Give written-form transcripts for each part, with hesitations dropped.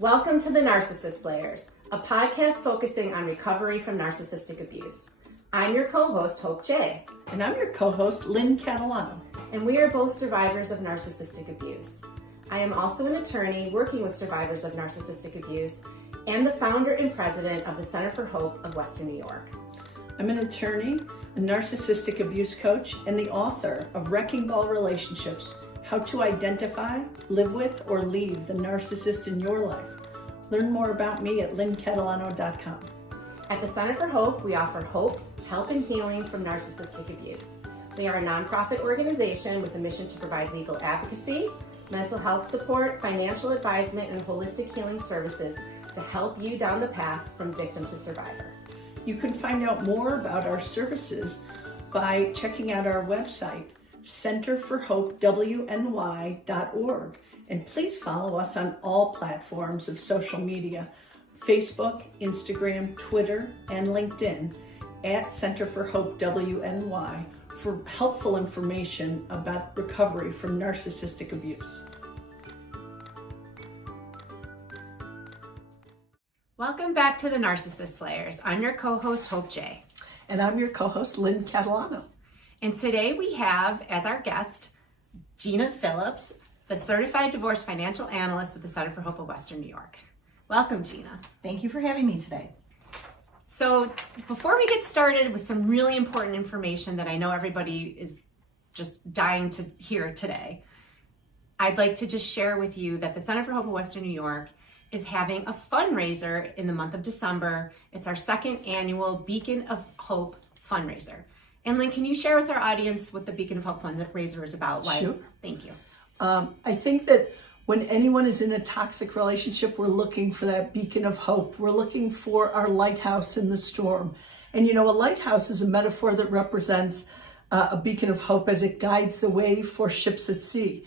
Welcome to the Narcissist Slayers, a podcast focusing on recovery from narcissistic abuse. I'm your co-host, Hope J. And I'm your co-host, Lynn Catalano. And we are both survivors of narcissistic abuse. I am also an attorney working with survivors of narcissistic abuse and the founder and president of the Center for Hope of Western New York. I'm an attorney, a narcissistic abuse coach, and the author of Wrecking Ball Relationships: How to Identify, Live With, or Leave the Narcissist in Your Life. Learn more about me at lynncatalano.com. At the Center for Hope, we offer hope, help, and healing from narcissistic abuse. We are a nonprofit organization with a mission to provide legal advocacy, mental health support, financial advisement, and holistic healing services to help you down the path from victim to survivor. You can find out more about our services by checking out our website, centerforhopewny.org. And please follow us on all platforms of social media, Facebook, Instagram, Twitter, and LinkedIn at Center for Hope WNY for helpful information about recovery from narcissistic abuse. Welcome back to the Narcissist Slayers. I'm your co-host, Hope J. And I'm your co-host, Lynn Catalano. And today we have as our guest, Gina Phillips, the Certified Divorce Financial Analyst with the Center for Hope of Western New York. Welcome, Gina. Thank you for having me today. So before we get started with some really important information that I know everybody is just dying to hear today, I'd like to just share with you that the Center for Hope of Western New York is having a fundraiser in the month of December. It's our second annual Beacon of Hope fundraiser. And Lynn, can you share with our audience what the Beacon of Hope fundraiser is about? Sure. Thank you. I think that when anyone is in a toxic relationship, we're looking for that beacon of hope. We're looking for our lighthouse in the storm. And you know, a lighthouse is a metaphor that represents a beacon of hope as it guides the way for ships at sea.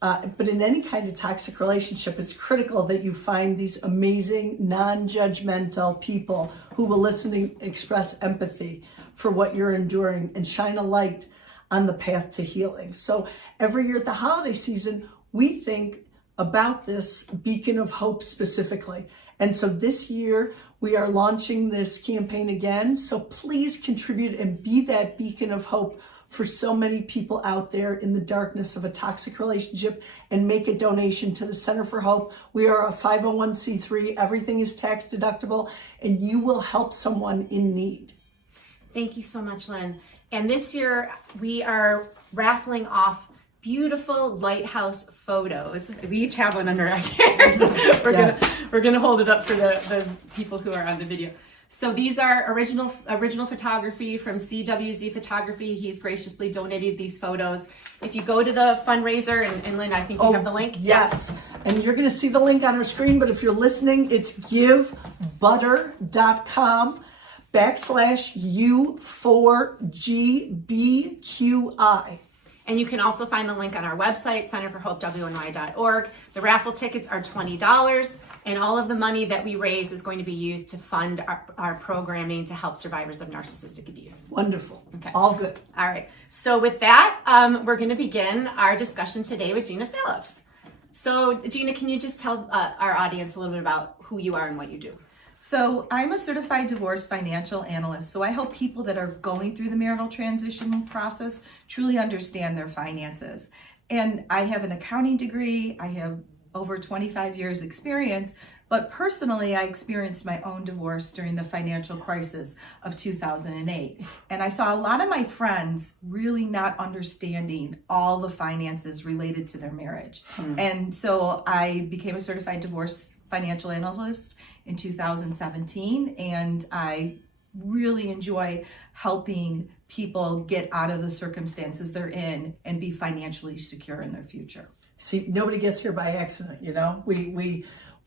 But in any kind of toxic relationship, it's critical that you find these amazing, non-judgmental people who will listen and express empathy for what you're enduring and shine a light on the path to healing. So every year at the holiday season, we think about this beacon of hope specifically. And so this year, we are launching this campaign again. So please contribute and be that beacon of hope for so many people out there in the darkness of a toxic relationship, and make a donation to the Center for Hope. We are a 501c3. Everything is tax deductible, and you will help someone in need. Thank you so much, Lynn. And this year we are raffling off beautiful lighthouse photos. We each have one under our chairs. We're gonna hold it up for the people who are on the video. So these are original photography from CWZ Photography. He's graciously donated these photos. If you go to the fundraiser, and Lynn, I think you have the link. Yes, and you're gonna see the link on our screen, but if you're listening, it's givebutter.com/U4GBQI. And you can also find the link on our website, centerforhopewny.org. The raffle tickets are $20, and all of the money that we raise is going to be used to fund our programming to help survivors of narcissistic abuse. Wonderful. Okay. All good. All right. So with that, we're going to begin our discussion today with Gina Phillips. So Gina, can you just tell our audience a little bit about who you are and what you do? So I'm a certified divorce financial analyst. So I help people that are going through the marital transition process truly understand their finances. And I have an accounting degree. I have over 25 years experience, but personally I experienced my own divorce during the financial crisis of 2008. And I saw a lot of my friends really not understanding all the finances related to their marriage. And so I became a certified divorce financial analyst in 2017, and I really enjoy helping people get out of the circumstances they're in and be financially secure in their future. See, nobody gets here by accident, you know? We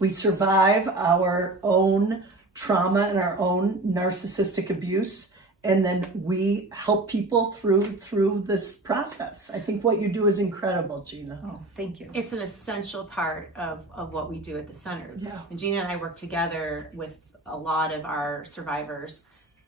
survive our own trauma and our own narcissistic abuse, and then we help people through this process. I think what you do is incredible, Gina. Oh, thank you. It's an essential part of what we do at the center. Yeah. And Gina and I work together with a lot of our survivors,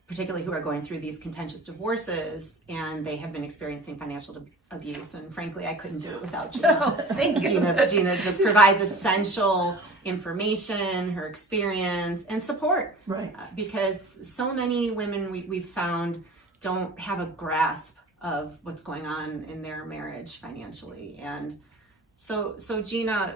particularly who are going through these contentious divorces, and they have been experiencing financial abuse, and frankly, I couldn't do it without Gina. Thank you. Gina just provides essential information, her experience, and support. Right. Because so many women we've found don't have a grasp of what's going on in their marriage financially. And so Gina,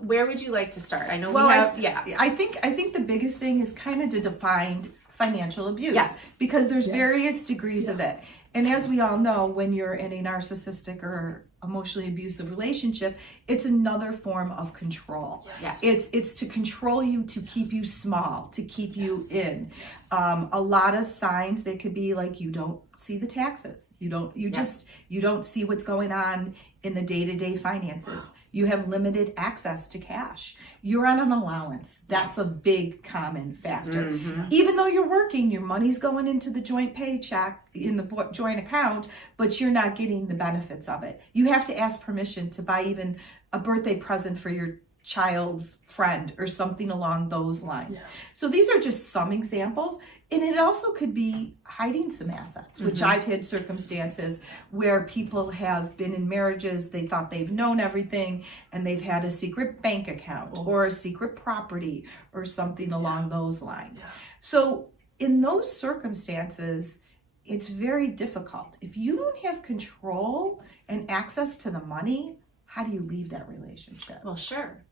where would you like to start? I know I think the biggest thing is kind of to define financial abuse. Yes. Because there's various degrees of it. And as we all know, when you're in a narcissistic or emotionally abusive relationship, it's another form of control. Yes. It's to control you, to keep you small, to keep you in. A lot of signs, they could be like, you don't see the taxes. You don't see what's going on in the day-to-day finances. You have limited access to cash. You're on an allowance. That's a big common factor. Even though you're working, your money's going into the joint paycheck in the joint account, but you're not getting the benefits of it. You have to ask permission to buy even a birthday present for your child's friend or something along those lines. So these are just some examples. And it also could be hiding some assets, which I've had circumstances where people have been in marriages, they thought they've known everything, and they've had a secret bank account or a secret property or something along those lines. So in those circumstances, it's very difficult. If you don't have control and access to the money, how do you leave that relationship? Well, sure.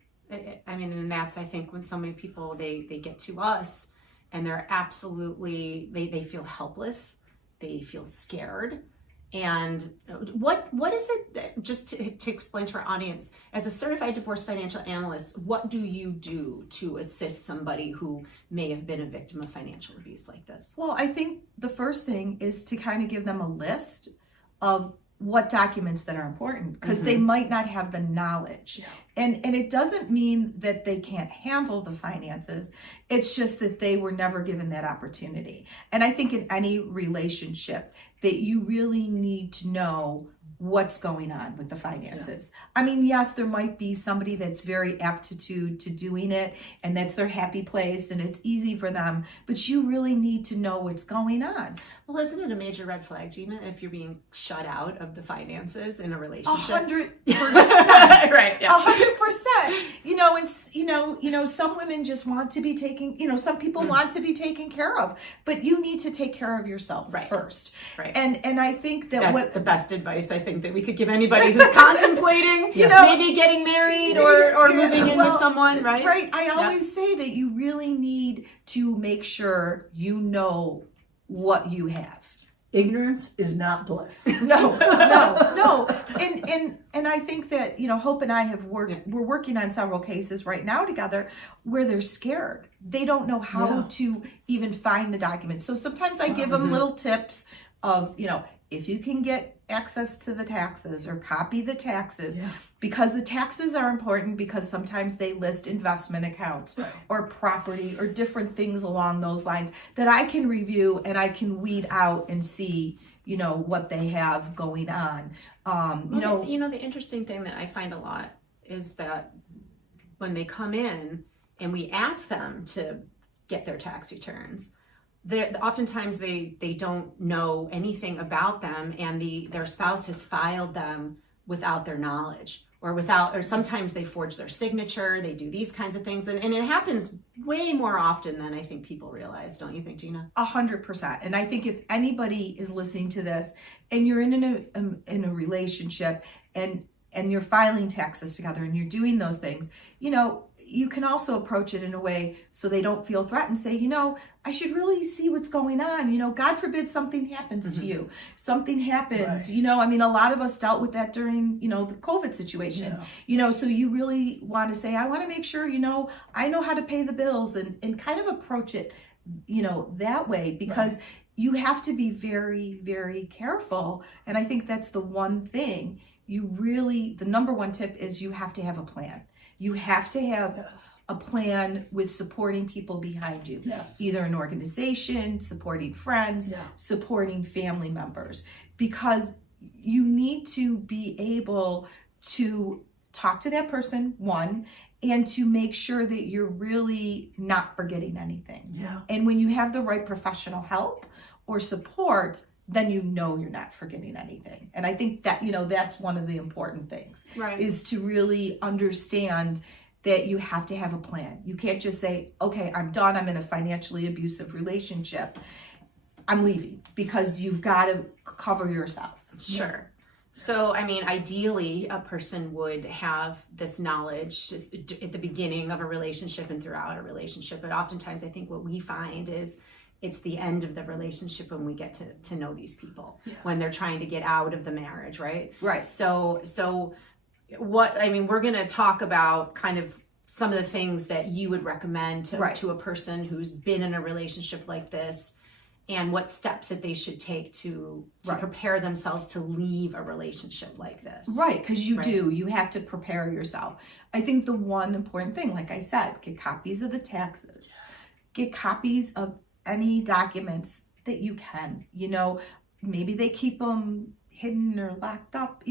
I mean, and that's, I think, when so many people, they get to us and they're absolutely, they feel helpless, they feel scared. And what is it, just to explain to our audience, as a certified divorce financial analyst, what do you do to assist somebody who may have been a victim of financial abuse like this? Well, I think the first thing is to kind of give them a list of what documents that are important, because they might not have the knowledge. And it doesn't mean that they can't handle the finances. It's just that they were never given that opportunity. And I think in any relationship that you really need to know what's going on with the finances. I mean, yes, there might be somebody that's very aptitude to doing it and that's their happy place and it's easy for them, but you really need to know what's going on. Well, isn't it a major red flag, Gina, if you're being shut out of the finances in a relationship? 100%. Right. Yeah. 100%. You know, some women just want to be taken, some people want to be taken care of, but you need to take care of yourself first. Right. And I think that that's the best advice I think that we could give anybody who's contemplating, maybe getting married or moving in with someone, right? Right. I always say that you really need to make sure you know what you have. Ignorance is not bliss. No. And I think that, Hope and I we're working on several cases right now together where they're scared. They don't know how to even find the documents. So sometimes I give them little tips of, if you can get access to the taxes or copy the taxes, because the taxes are important, because sometimes they list investment accounts or property or different things along those lines that I can review and I can weed out and see, what they have going on. The interesting thing that I find a lot is that when they come in and we ask them to get their tax returns, oftentimes they don't know anything about them, and their spouse has filed them without their knowledge, or sometimes they forge their signature. They do these kinds of things, and it happens way more often than I think people realize. Don't you think, Gina? 100%. And I think if anybody is listening to this and you're in a relationship and you're filing taxes together and you're doing those things, you can also approach it in a way so they don't feel threatened. Say, I should really see what's going on. God forbid something happens to you. Something happens, a lot of us dealt with that during, the COVID situation, so you really want to say, I want to make sure, I know how to pay the bills and kind of approach it, that way, because you have to be very, very careful. And I think that's the one thing the number one tip is you have to have a plan. You have to have a plan with supporting people behind you, either an organization, supporting friends, supporting family members, because you need to be able to talk to that person, one, and to make sure that you're really not forgetting anything. And when you have the right professional help or support, then you know you're not forgetting anything. And I think that, that's one of the important things, Right. is to really understand that you have to have a plan. You can't just say, okay, I'm done. I'm in a financially abusive relationship. I'm leaving, because you've got to cover yourself. Sure. So, I mean, ideally, a person would have this knowledge at the beginning of a relationship and throughout a relationship. But oftentimes, I think what we find is it's the end of the relationship when we get to know these people, when they're trying to get out of the marriage, right? Right. So we're going to talk about kind of some of the things that you would recommend to a person who's been in a relationship like this, and what steps that they should take to prepare themselves to leave a relationship like this. Right, because you have to prepare yourself. I think the one important thing, like I said, get copies of the taxes, get copies of any documents that you can. Maybe they keep them hidden or locked up,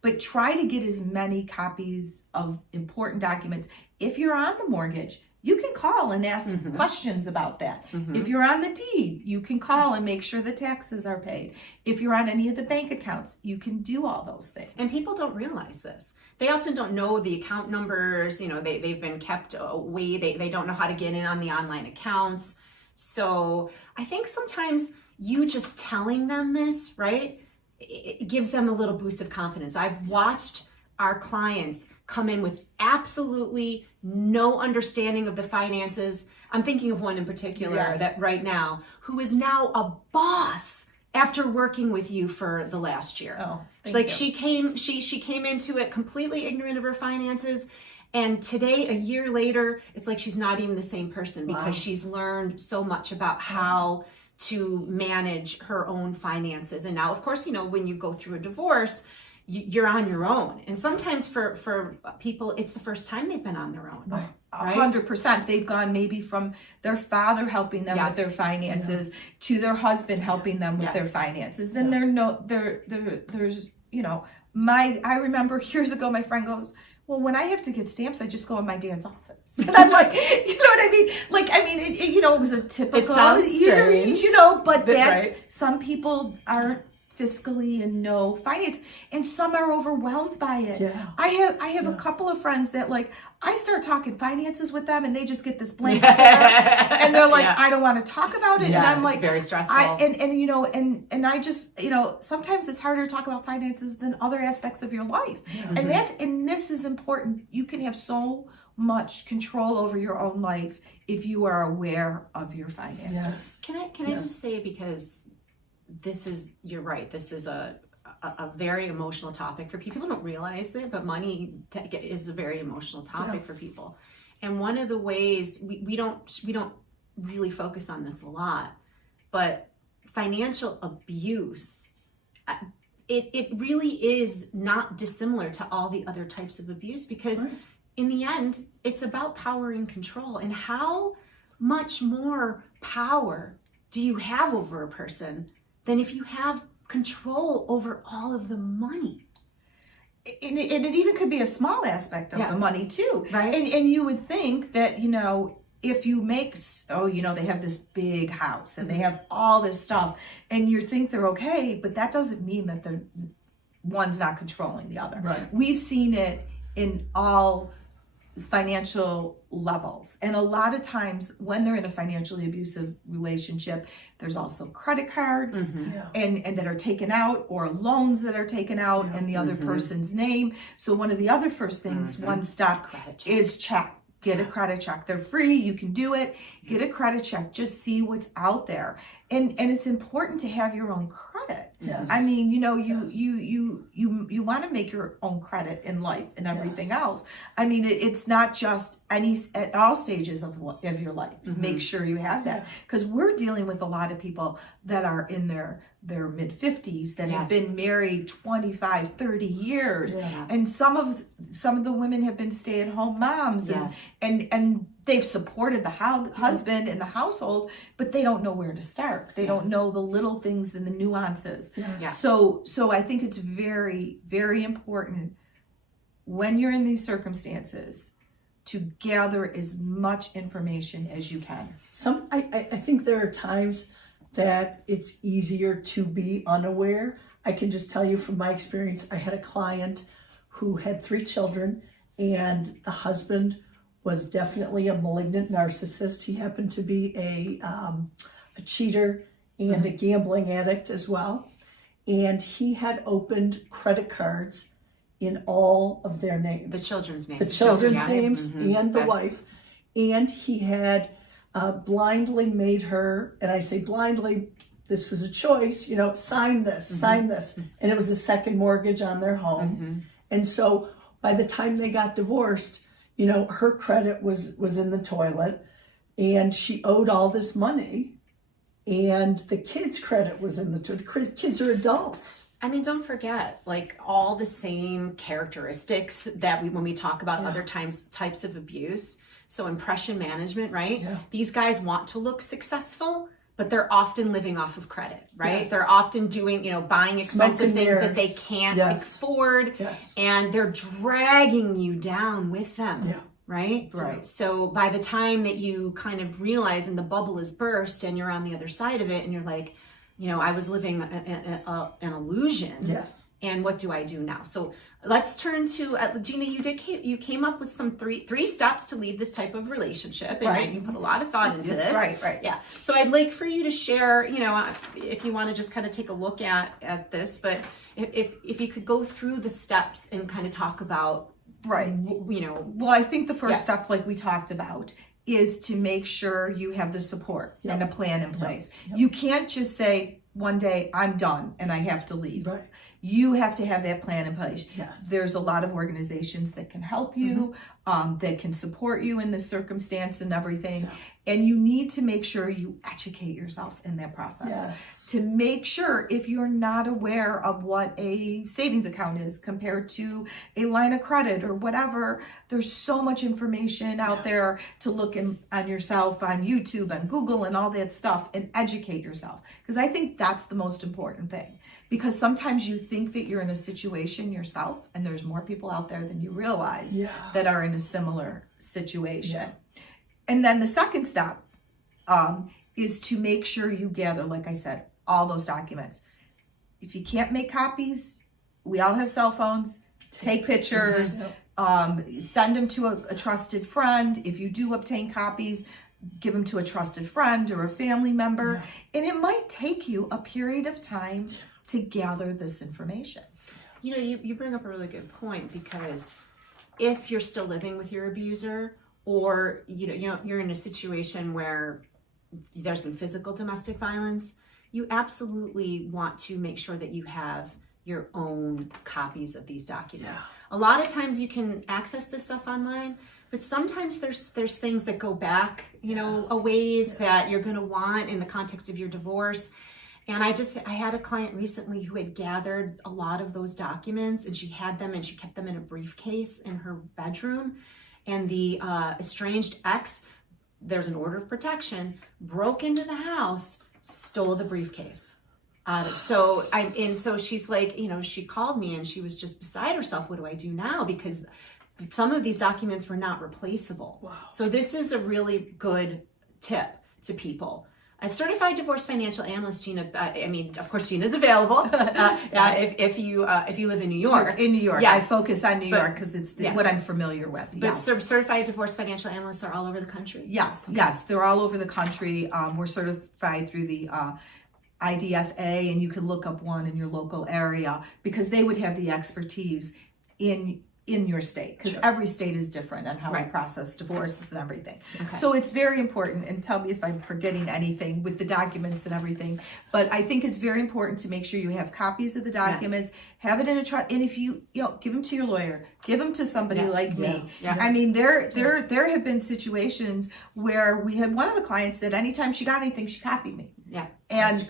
but try to get as many copies of important documents. If you're on the mortgage, you can call and ask questions about that. If you're on the deed, you can call and make sure the taxes are paid. If you're on any of the bank accounts, you can do all those things. And people don't realize this. They often don't know the account numbers. They've been kept away. They don't know how to get in on the online accounts. So I think sometimes you just telling them this, right, it gives them a little boost of confidence. I've watched our clients come in with absolutely no understanding of the finances. I'm thinking of one in particular that right now, who is now a boss after working with you for the last year. She came into it completely ignorant of her finances. And today, a year later, it's like she's not even the same person, because she's learned so much about how to manage her own finances. And now, of course, when you go through a divorce, you're on your own. And sometimes for people, it's the first time they've been on their own. Right? 100%. They've gone maybe from their father helping them with their finances to their husband helping them with their finances. Then there's I remember years ago, my friend goes, well, when I have to get stamps, I just go in my dad's office. And I'm like, you know what I mean? It was a typical, it sounds strange, but that's, some people aren't fiscally and no finance, and some are overwhelmed by it. I have a couple of friends that, like, I start talking finances with them and they just get this blank stare and they're like, I don't want to talk about it. And I'm like, it's very stressful. And I just, sometimes it's harder to talk about finances than other aspects of your life. And this is important. You can have so much control over your own life if you are aware of your finances. Can I just say, because you're right, this is a very emotional topic for people. People don't realize it, but money is a very emotional topic for people. And one of the ways we don't really focus on this a lot, but financial abuse, it really is not dissimilar to all the other types of abuse, because in the end, it's about power and control. And how much more power do you have over a person than if you have control over all of the money? And it even could be a small aspect of the money too. Right. And you would think that, if you make, they have this big house and they have all this stuff and you think they're okay, but that doesn't mean that one's not controlling the other. Right. We've seen it in all financial levels. And a lot of times when they're in a financially abusive relationship, there's also credit cards and that are taken out, or loans that are taken out in the other person's name. So one of the other first things, one step is check. Get a credit check. They're free. You can do it. Get a credit check. Just see what's out there. And it's important to have your own credit. Yes. I mean, you want to make your own credit in life and everything else. I mean, it's not just at all stages of your life. Make sure you have that, because we're dealing with a lot of people that are in their mid-50s that have been married 25, 30 years. And some of the women have been stay-at-home moms and they've supported the husband in the household, but they don't know where to start. They don't know the little things and the nuances. So I think it's very, very important when you're in these circumstances to gather as much information as you can. I think there are times that it's easier to be unaware. I can just tell you from my experience, I had a client who had 3 children, and the husband was definitely a malignant narcissist. He happened to be a cheater and a gambling addict as well. And he had opened credit cards in all of their names. The children's names. The children's names Mm-hmm. and the wife. And he had blindly made her, and I say blindly, this was a choice, sign this, sign this. And it was the second mortgage on their home. And so by the time they got divorced, her credit was in the toilet, and she owed all this money, and the kids' credit was in the toilet. The kids are adults. I mean, don't forget, like, all the same characteristics that when we talk about other types of abuse. So impression management, right? Yeah. These guys want to look successful, but they're often living off of credit, right? Yes. They're often doing, buying expensive Smoke and things that they mirrors. can't Yes. afford, Yes. and they're dragging you down with them. Yeah. Right? Right. So by the time that you kind of realize and the bubble is burst and you're on the other side of it and you're like, I was living an illusion. Yes. And what do I do now? So let's turn to Gina. You came up with some three steps to leave this type of relationship, and Right. you put a lot of thought into this. Right. Yeah. So I'd like for you to share, if you want to just kind of take a look at this, but if you could go through the steps and kind of talk about, Right. Well, I think the first step, like we talked about, is to make sure you have the support and a plan in place. You can't just say, one day I'm done and I have to leave. Right. You have to have that plan in place. Yes. There's a lot of organizations that can help you, that can support you in this circumstance and everything. Yeah. And you need to make sure you educate yourself in that process. Yes. To make sure, if you're not aware of what a savings account is compared to a line of credit or whatever, there's so much information out there to look on yourself, on YouTube, on Google, and all that stuff, and educate yourself. Because I think that's the most important thing. Because sometimes you think that you're in a situation yourself, and there's more people out there than you realize that are in a similar situation. Yeah. And then the second step is to make sure you gather, like I said, all those documents. If you can't make copies, we all have cell phones, take pictures, send them to a trusted friend. If you do obtain copies, give them to a trusted friend or a family member. And it might take you a period of time to gather this information. You bring up a really good point, because if you're still living with your abuser, or you're in a situation where there's been physical domestic violence, you absolutely want to make sure that you have your own copies of these documents. A lot of times you can access this stuff online, but sometimes there's things that go back, a ways that you're going to want in the context of your divorce. And I had a client recently who had gathered a lot of those documents, and she had them and she kept them in a briefcase in her bedroom. And the estranged ex, there's an order of protection, broke into the house, stole the briefcase. So she's like, she called me and she was just beside herself. What do I do now? Because some of these documents were not replaceable. Wow. So this is a really good tip to people. A certified divorce financial analyst, Gina. Of course, Gina's available. If you live in New York. In New York, yes. I focus on New York because it's what I'm familiar with. But certified divorce financial analysts are all over the country. Yes, they're all over the country. We're certified through the IDFA, and you can look up one in your local area because they would have the expertise in your state, because every state is different on how we process divorces and everything. Okay. So it's very important, and tell me if I'm forgetting anything with the documents and everything, but I think it's very important to make sure you have copies of the documents, have it in a trust, and if you give them to your lawyer, give them to somebody like me. Yeah. I mean, there have been situations where we had one of the clients that anytime she got anything, she copied me. Yeah. And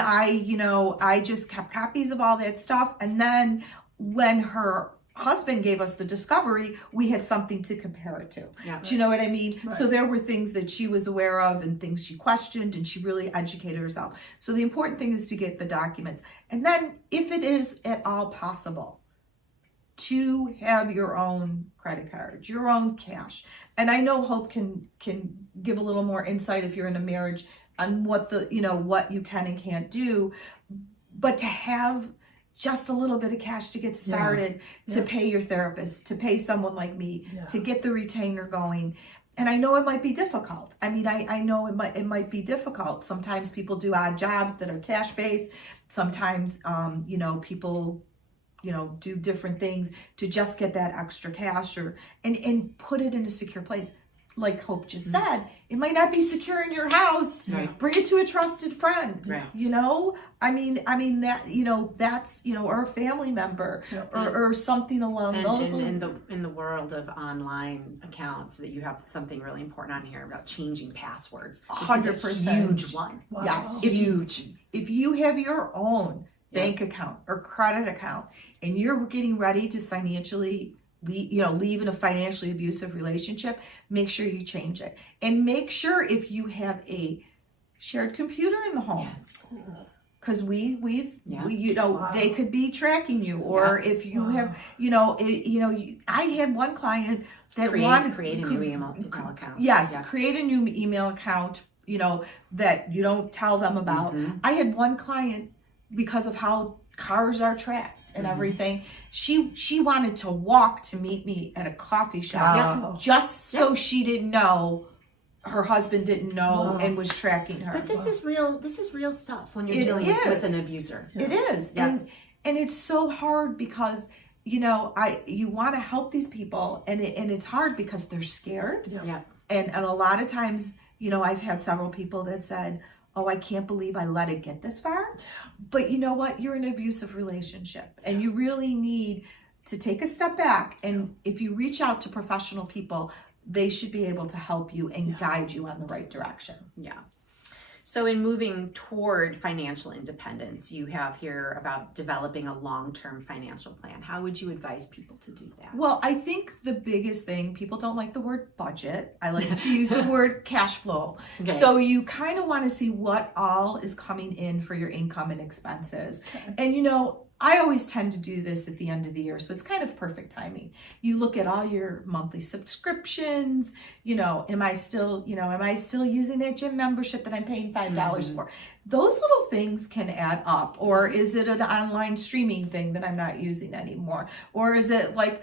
I just kept copies of all that stuff, and then when her husband gave us the discovery, we had something to compare it to. Yeah. Do you know what I mean? Right. So there were things that she was aware of and things she questioned, and she really educated herself. So the important thing is to get the documents. And then if it is at all possible, to have your own credit card, your own cash. And I know Hope can give a little more insight if you're in a marriage on what what you can and can't do, but to have just a little bit of cash to get started, to pay your therapist, to pay someone like me, to get the retainer going. And I know it might be difficult. I mean, I know it might be difficult. Sometimes people do odd jobs that are cash based. Sometimes, people, do different things to just get that extra cash and put it in a secure place. Like Hope just said, it might not be secure in your house. Right. Bring it to a trusted friend. Right. I mean that that's or a family member or something along those lines. In the world of online accounts, that you have something really important on here about changing passwords. 100%. Huge one. Wow. Yes, Huge. if you have your own bank account or credit account and you're getting ready to financially leave in a financially abusive relationship, make sure you change it. And make sure if you have a shared computer in the home. Yes. Because we they could be tracking you, or if you have, I had one client that create a new email account. Yes, create a new email account, that you don't tell them about. I had one client, because of how cars are tracked and everything, she wanted to walk to meet me at a coffee shop just so she didn't know her husband didn't know and was tracking her. But this is real stuff when you're dealing with an abuser. It is. And it's so hard because you want to help these people, and it's hard because they're scared. And a lot of times, I've had several people that said, oh, I can't believe I let it get this far. But you know what? You're in an abusive relationship, and you really need to take a step back. And if you reach out to professional people, they should be able to help you and guide you on the right direction. Yeah. So in moving toward financial independence, you have here about developing a long-term financial plan. How would you advise people to do that? Well, I think the biggest thing, people don't like the word budget. I like to use the word cash flow. Okay. So you kind of want to see what all is coming in for your income and expenses. And I always tend to do this at the end of the year, so it's kind of perfect timing. You look at all your monthly subscriptions. Am I still using that gym membership that I'm paying $5 for? Those little things can add up. Or is it an online streaming thing that I'm not using anymore? Or is it like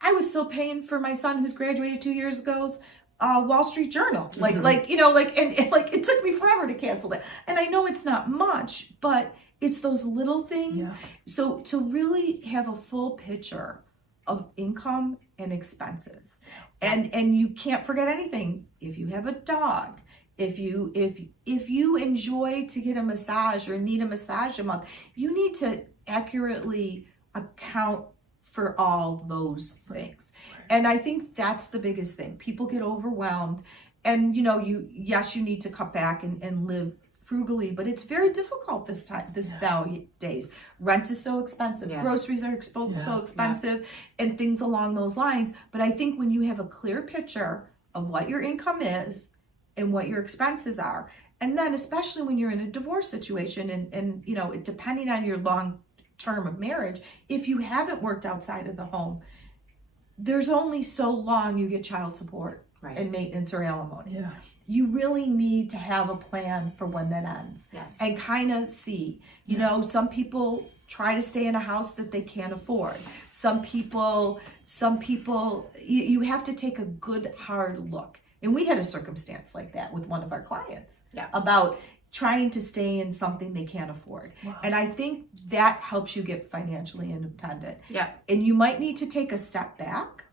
I was still paying for my son who's graduated 2 years ago's Wall Street Journal, and it took me forever to cancel that. And I know it's not much, but it's those little things. So to really have a full picture of income and expenses, and you can't forget anything. If you have a dog, if you enjoy to get a massage or need a massage a month, you need to accurately account for all those things. And I think that's the biggest thing. People get overwhelmed, and you need to cut back and live frugally, but it's very difficult this nowadays. Rent is so expensive, groceries are so expensive, and things along those lines. But I think when you have a clear picture of what your income is and what your expenses are, and then especially when you're in a divorce situation, and depending on your long term of marriage, if you haven't worked outside of the home, there's only so long you get child support and maintenance or alimony. You really need to have a plan for when that ends. And kind of see, some people try to stay in a house that they can't afford. Some people, you have to take a good hard look. And we had a circumstance like that with one of our clients about trying to stay in something they can't afford. And I think that helps you get financially independent. And you might need to take a step back.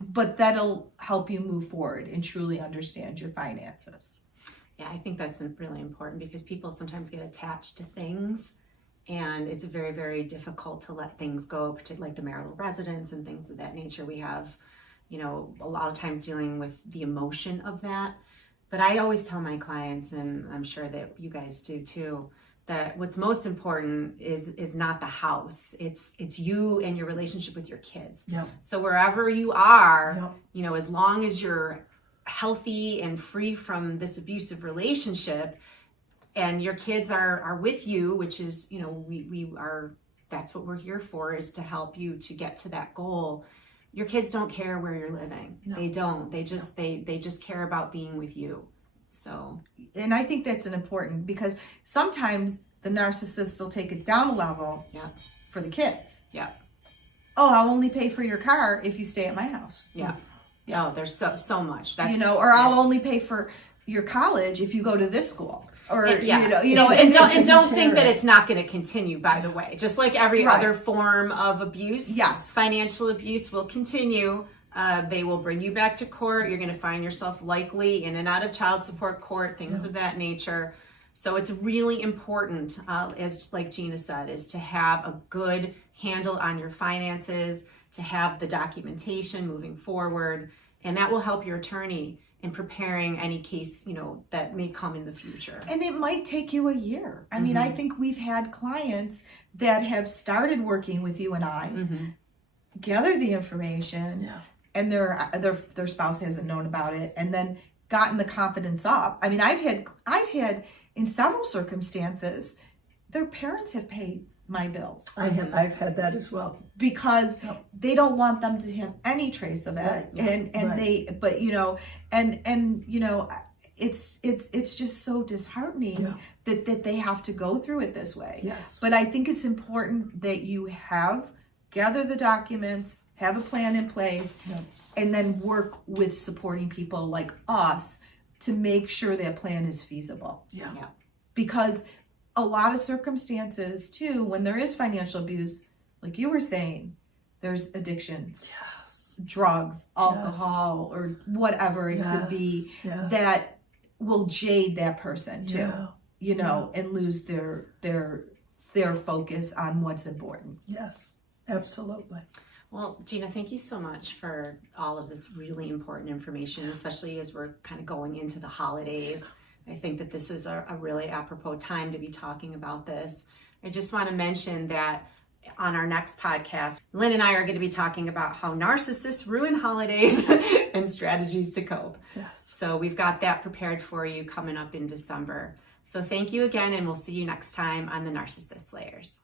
But that'll help you move forward and truly understand your finances. I think that's really important, because people sometimes get attached to things, and it's very, very difficult to let things go, particularly like the marital residence and things of that nature. We have, a lot of times dealing with the emotion of that. But I always tell my clients, and I'm sure that you guys do too, that what's most important is not the house. It's you and your relationship with your kids. So wherever you are, as long as you're healthy and free from this abusive relationship, and your kids are with you, which is, we are, that's what we're here for, is to help you to get to that goal. Your kids don't care where you're living. They don't. They just care about being with you. So, and I think that's an important, because sometimes the narcissist will take it down a level yeah, for the kids. yeah, Oh, I'll only pay for your car if you stay at my house. yeah. Oh, there's so much. That's, You know, or I'll only pay for your college if you go to this school. Or yeah, you know, and and don't think that it's not going to continue. By the way, just like every Right. other form of abuse, Yes. financial abuse will continue. They will bring you back to court. You're going to find yourself likely in and out of child support court, things of that nature. So it's really important, as like Gina said, is to have a good handle on your finances, to have the documentation moving forward, and that will help your attorney in preparing any case, you know, that may come in the future. And it might take you a year. I mean, I think we've had clients that have started working with you and I, gather the information, and their spouse hasn't known about it, and then gotten the confidence up. I mean, I've had in several circumstances, their parents have paid my bills I've had that as well. because they don't want them to have any trace of it. Right. And Right. they, but you know, and you know, it's just so disheartening that they have to go through it this way. Yes. But I think it's important that you gather the documents, have a plan in place, and then work with supporting people like us to make sure that plan is feasible. Yeah. Because a lot of circumstances too, when there is financial abuse, like you were saying, there's addictions, drugs, alcohol, or whatever it could be that will jade that person too, you know, and lose their focus on what's important. Yes, absolutely. Well, Gina, thank you so much for all of this really important information, especially as we're kind of going into the holidays. I think that this is a really apropos time to be talking about this. I just want to mention that on our next podcast, Lynn and I are going to be talking about how narcissists ruin holidays and strategies to cope. Yes. So we've got that prepared for you coming up in December. So thank you again, and we'll see you next time on the Narcissist Slayers.